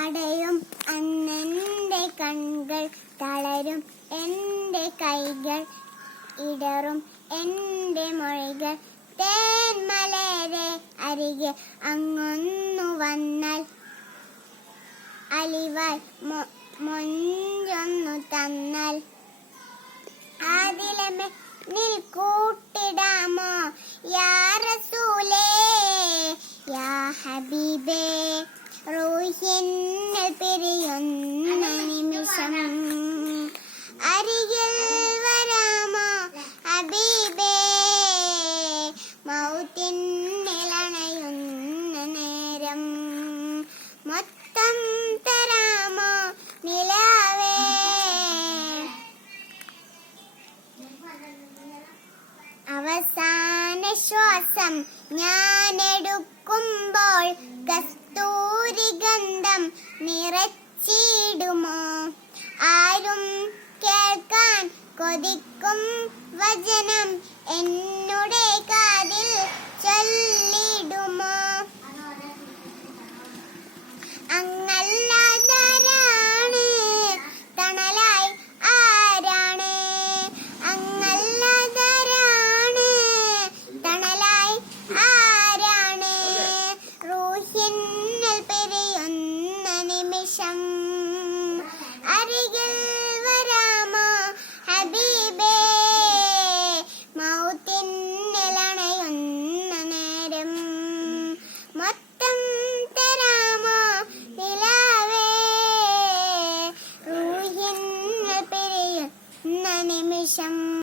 അടയും അന്നെന്റെ കൺകൾ, തളരും എന്റെ കൈകൾ, ഇടറും എന്റെ മൊഴികൾ. തേന്മലരെ അരികെ അങ്ങൊന്നു വന്നാൽ, അലിവായി മൊഞ്ചൊന്നു തന്നാൽ, അതിലെ കൂട്ടിടാമോ യാ റസൂലേ യാ ഹബീബേ. റൂഹിന്നിൽ പിരിയുന്ന നിമിഷം അരികിൽ വരാമോ ഹബീബേ. മൗത്തിനിലണയുന്ന നേരം മൊത്തം തരാമോ നിലാവേ. അവസാന ശ്വാസം ഞാനെടുക്കുമ്പോൾ കസ്തൂരി ഗന്ധം നിറച്ചിടുമോ. ആരും കേൾക്കാൻ കൊതിക്കും വചനം എന്നുടെ കാതിൽ ചൊല്ല